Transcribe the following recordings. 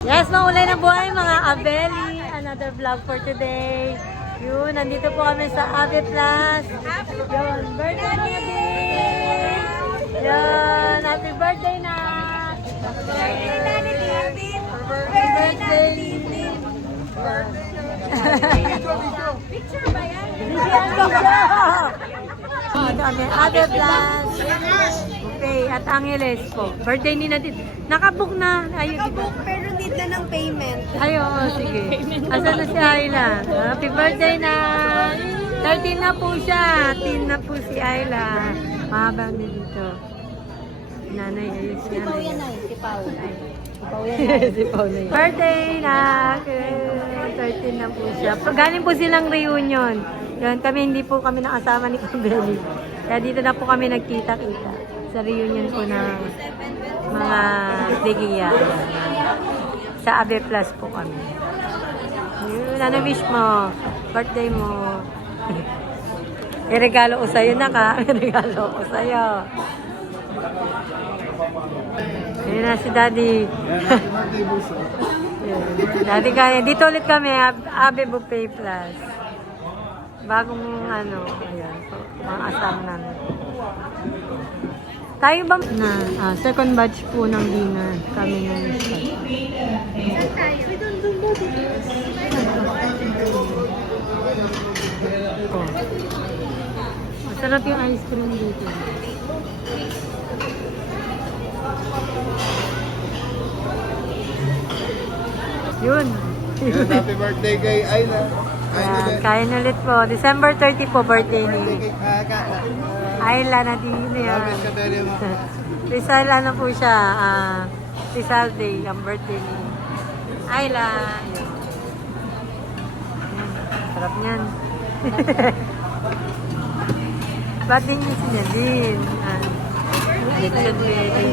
Yes, maulay na buhay mga Abeli. Another vlog for today. Yun, nandito po kami sa Ave Plus. Yun, birthday na din. Yun, happy birthday na. Happy birthday na ni Lilin. Happy birthday, Lilin. Picture ba yan? Kami, Ave Plus. Okay, at Angeles po. Birthday ni natin. Nakabook na. Ayun, Nakabook pero need na ng payment. ay, oo, sige. Asan na si Ayla? Happy birthday na! 13 na po siya. 10 na po si Ayla. Mahaba din dito. Nanay, ayun si Si Pao nanay. yan ay. Si Pao. Si Pao yan. Si Pao na yun. Birthday na! 13 na po siya. Galing po silang reunion. Yan, kami hindi po kami nakasama ni Kabeli. Kaya dito na po kami nagkita-kita. Sa reunion po ng mga Degia. Sa Ave Plus po kami. Yun, ano wish mo? Birthday mo. Iregalo ko sa'yo na ka. Iregalo ko sa'yo. Ayun na si Daddy. Daddy kaya. Dito ulit kami. Ave Buffet Plus. Bagong ano. Ayan. So, mga asam namin. Tayo ba na second batch po ng dinner kami ng start. Saan tayo? Oh. Masarap yung ice cream dito. Yun. Happy birthday kay Ayla. Ayan, kain ulit po. December 30 po birthday ni Ayla na din yan. Rizal ano po siya, Rizal Day, ang birthday ni Ayla. Yun. Sarap niyan. Ba't din niya siya din? Lechon belly.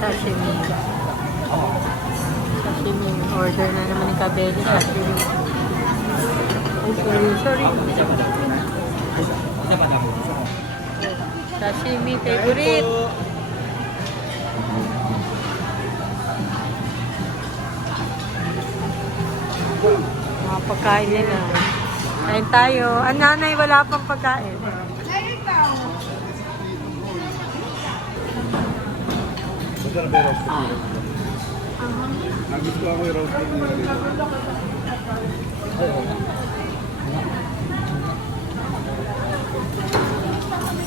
Sashimi. Sashimi. Order na naman ni Kabeli. Sashimi. Ay, sorry. Sashimi, favorite. Mga pagkain nila. Kain tayo. Ang nanay, wala pang pagkain. Gusto ako yung roasted nila dito.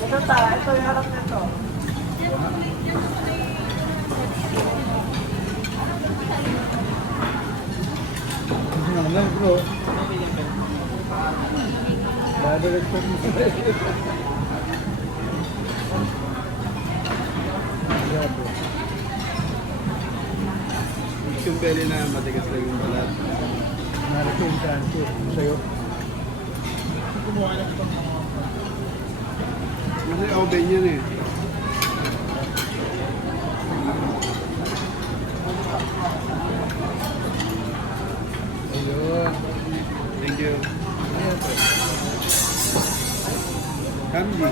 Ito tayo. Ito yung harap nito. Ano bro? Badalag po mo. Yung belly na matigas lang yung balat. Narito yung kanto. Sa'yo. Kasi oven yan eh. Ayun. Thank you. Candy.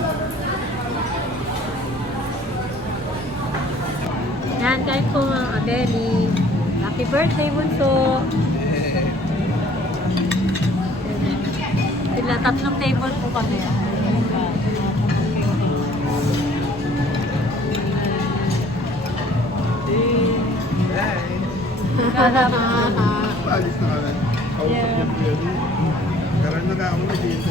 Yan, kahit po mga Abeli. Happy birthday, Bunso! Sila, tatlong table po kami. Paalis na ka lang. Kausap niya po yun. Karan na ka ako na dito.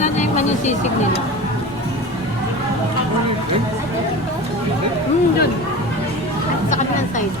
Tingnan niyo yung sisig nila. Dun. Sa kabilang side.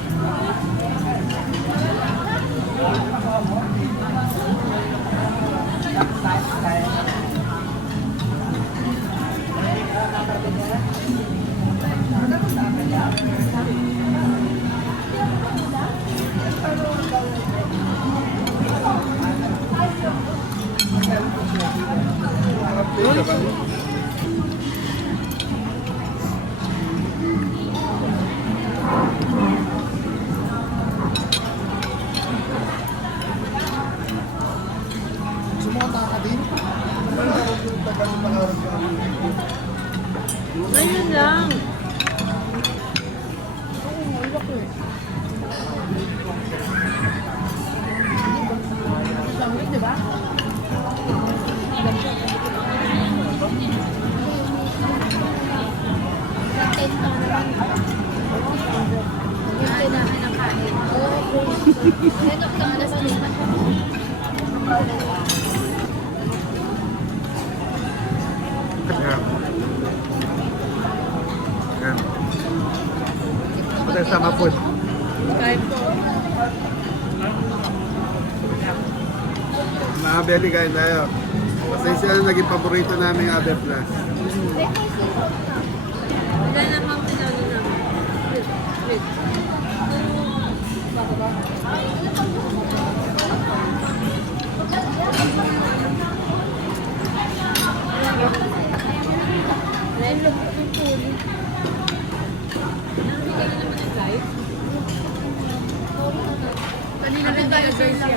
Sumota ka din? Ayun lang. Ayan. Ayan. Pati sama food. Kahit po. Mga belly, kain tayo. Pasensya na naging paborito namin yung other plus. Wala namang pinano namin. Wait. Kanina rin tayo guys yan.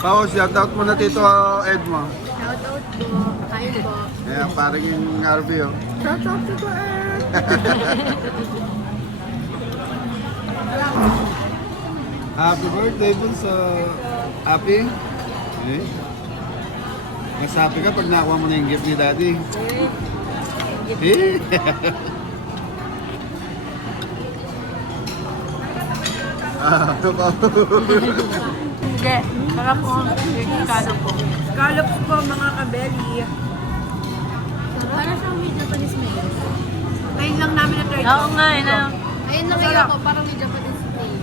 Pao, shoutout mo na Tito Ed mo. Shoutout po. Kain po. Ayan, parang yung RV oh. Shoutout to Ed. Happy birthday dun sa Happy. Okay. Mas happy ka pag nakuha mo na yung gift ni Daddy. Eh. Ano ba? Hindi. Sarap po. Yung kano po. Scallops po mga kabeli. Para siyang may Japanese mail. Ngayon lang namin na try. Oo nga, eh. Na. Ayun lang Masarap. ako, parang may Japanese mail.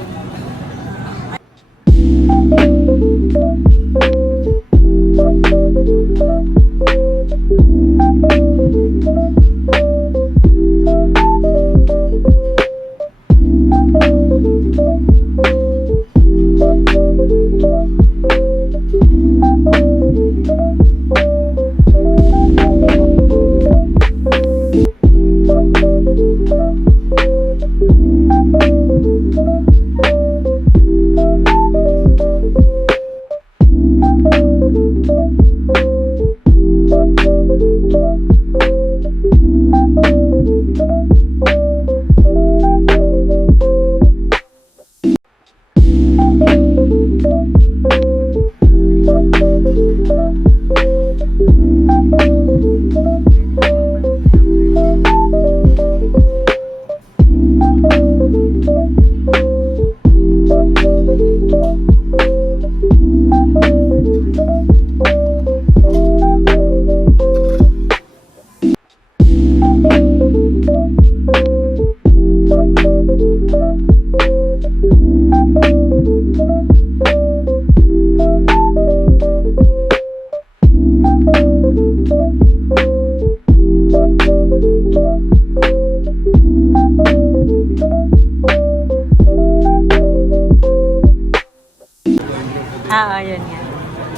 Yun nga.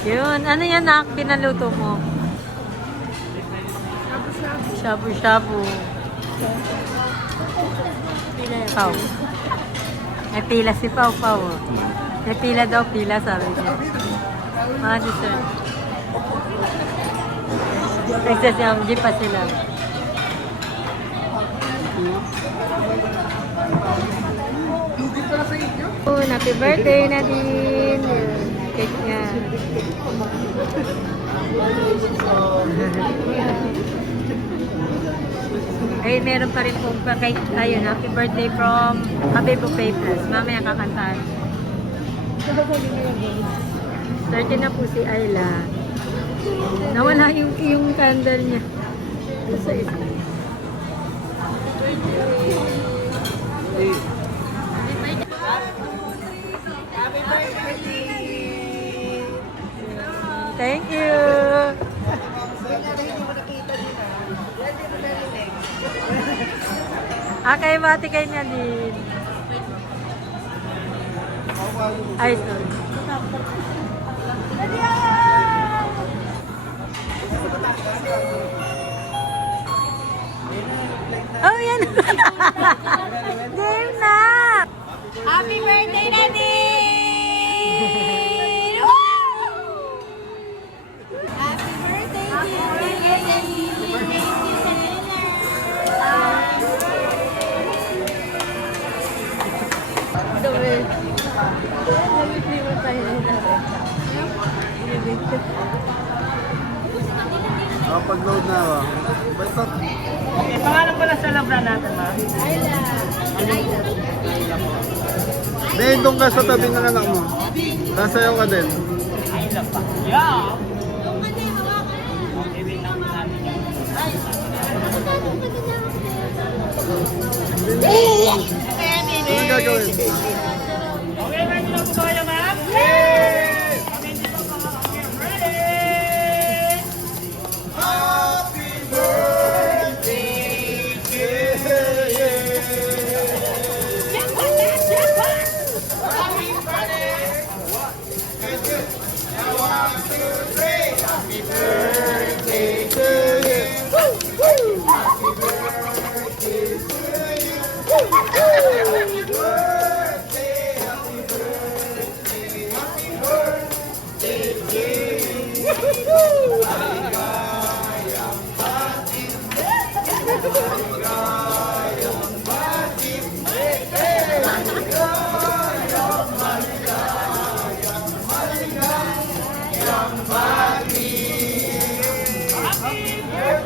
Yun. Ano yan, Nak? Pinaluto mo? Shabu-shabu. Pau. May pila si Pau, Pau. May pila daw, pila, sabi niya. Mga dessert. Nagsasamji pa sila. Oh, happy birthday, Nadine! Cake niya. Ay, meron pa rin pong cake. Ayun, happy birthday from Happy Buffet Plus. Mamaya kakantahan. 30 na po si Ayla. Nawala yung candle niya. Doon sa isa. Thank you. Kay bati kay niya din. Ay, sorry. Oh, yan. Game na. Happy birthday, Nadine! Woo! Happy birthday, Pag-load na ako. Basta. Okay, pangalan pala sa labra natin, ma. Dahil doon ka sa tabi ng anak mo. Sasayaw ka din. Ay, lapa. Yeah! Okay, wait lang natin yung... Ano gagawin? Okay, ready na po ba kayo, ma'am? Okay, hindi pa po. Okay, ready!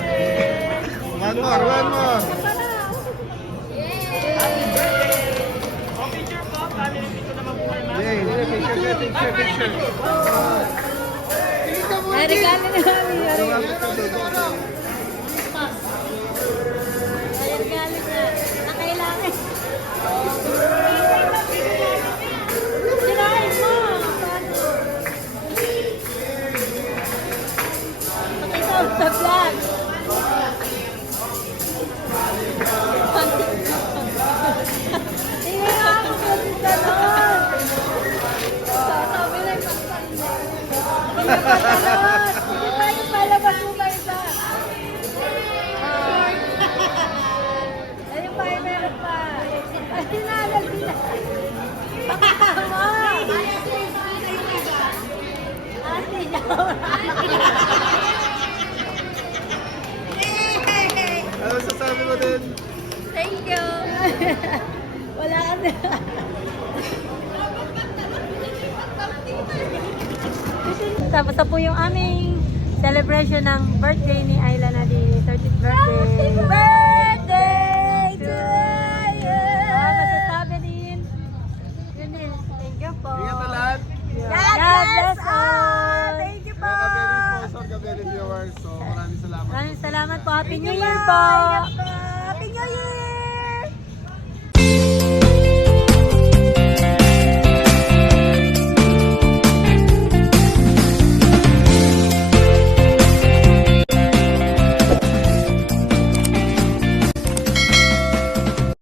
One more, one more. O, picture po. Family picture naman po kayo, ma'am. Yay, picture. Ay, regalo na kami. Ay, regalo na. Nakailangan. Sirain mo. Pakita sa vlog. Hindi nga ako kasi talon. Sasabi na yung hindi pa talon. Hindi tayo palabas mo ba isa? Ayun pa, meron pa. Ay, sinalal sila. Pakita mo. Ate, Ano sasabi mo din? thank you. Wala ka na. Tapos na po yung aming celebration ng birthday ni Ayla na di 30th birthday. Happy birthday to you! Masasabi din. Yun din. Thank you po. Ingat na lahat. God bless all. Thank you po! Mga kabeli sponsor, kabeli viewers. So maraming salamat. Maraming salamat po. Happy New Year po. Happy New Year!